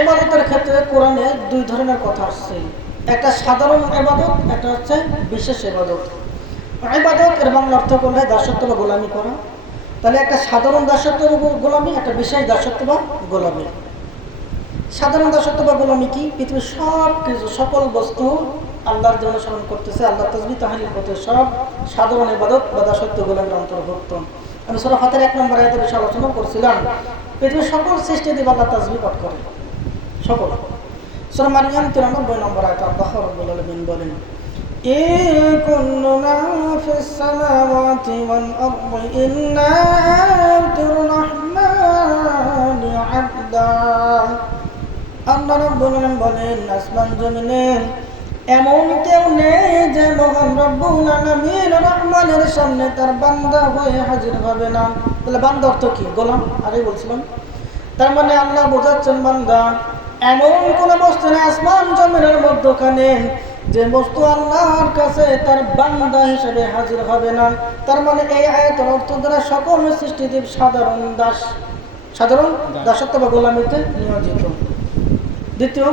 ইবাদতের ক্ষেত্রে কোরআনে দুই ধরনের কথা আসছে, একটা সাধারণ ইবাদত, একটা হচ্ছে বিশেষ ইবাদত। ইবাদত এর বাংলা অর্থ করলে দাসত্ব বা গোলামি করা। তাহলে একটা সাধারণ দাসত্ব বা গোলামি, একটা বিশেষ দাসত্ব বা গোলামি। সাধারণ দাসত্ব বা গোলামি কি? পৃথিবীর সব কিছু, সকল বস্তু আল্লাহর জন্য স্মরণ করতেছে, আল্লাহ তাসবিহ তাহলিল করতে, সব সাধারণ ইবাদত বা দাসত্ব গোলামের অন্তর্ভুক্ত। আমি সূরা ফাতিহার 1 নম্বর আয়াতে বিষয়ে আলোচনা করছিলাম। পৃথিবীর সকল সৃষ্টিজীব আল্লাহ তাসবিহ পাঠ করে, সকল। সূরা মারইয়াম 93 নম্বর আয়াতে আল্লাহ রাব্বুল আলামিন বলেন, ইন কুল্লু মান ফিস সামাওয়াতি ওয়াল আরদি ইল্লা আতির রাহমানি আবদা। আল্লাহ রাব্বুল আলামিন বলেন, আসমান জমিনে এমন কেউ নেই যে মহান রব্বুল আলামিন রহমানের সামনে তার বান্দা হয়ে হাজির হবে না। তাহলে বান্দা অর্থ কি? গোলাম। আগে বলছিলাম। তার মানে আল্লাহ বোঝাচ্ছেন বান্দা এমন কোন বস্তু নেই আসমান জমিনের মধ্যখানে যে বস্তু আল্লাহর কাছে তার বান্দা হিসেবে হাজির হবে না। তার মানে এই আয়াতের অর্থ দ্বারা সকল সৃষ্টিজীব সাধারণ দাসত্ব বা গোলামিতে নিয়োজিত। দ্বিতীয়,